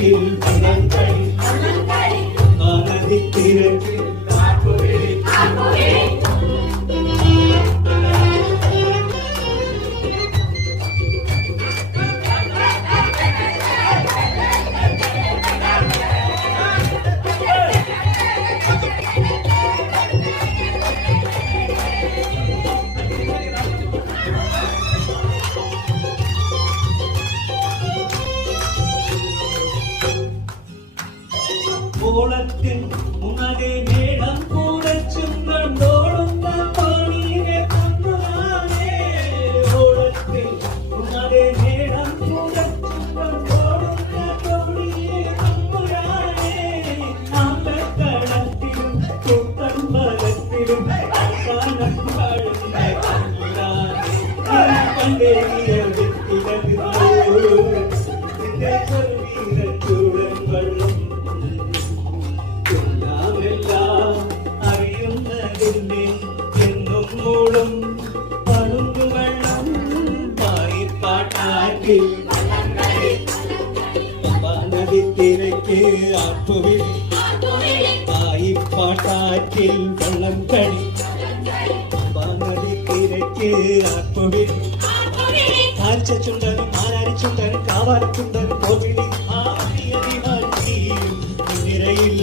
പാട്ടാറ്റിൽ വള്ളംകളി നദിത്തിരക്കിൽ ഓളത്തിൽ ഉണരെ മേളം കൂടച്ചും കണ്ടോടുന്ന പണിയെ കൊണ്ടുവാനേ ഓളത്തിൽ ഉണരെ മേളം കൂടച്ചും കണ്ടോടുന്ന പണിയെ കൊണ്ടുവാനേ അമ്പലത്തിലും കുട്ടമ്പലത്തിലും അവസാനം പാടുന്ന കൊണ്ടുവാനേ കണ്ടേറിയ വ്യക്തികളിലോ നിന്റെ ചെറുവീരച്ചൂടൻ വെള്ളം അറിയുന്നതിന്റെ എന്നും മൂളും പളുങ്കുവെള്ളം പായിപ്പാട്ടാറ്റിൽ നദിത്തിരക്ക് ആട്ടുവിളി പായിപ്പാട്ടാറ്റിൽ വള്ളം കളി നദിത്തിരക്ക് ആട്ടുവിളി ആർച്ചുണ്ടനും ആരാരിച്ചുണ്ടനും കാവാരച്ചുണ്ടനും കോവിലി ആടിയതിയും നിരയിൽ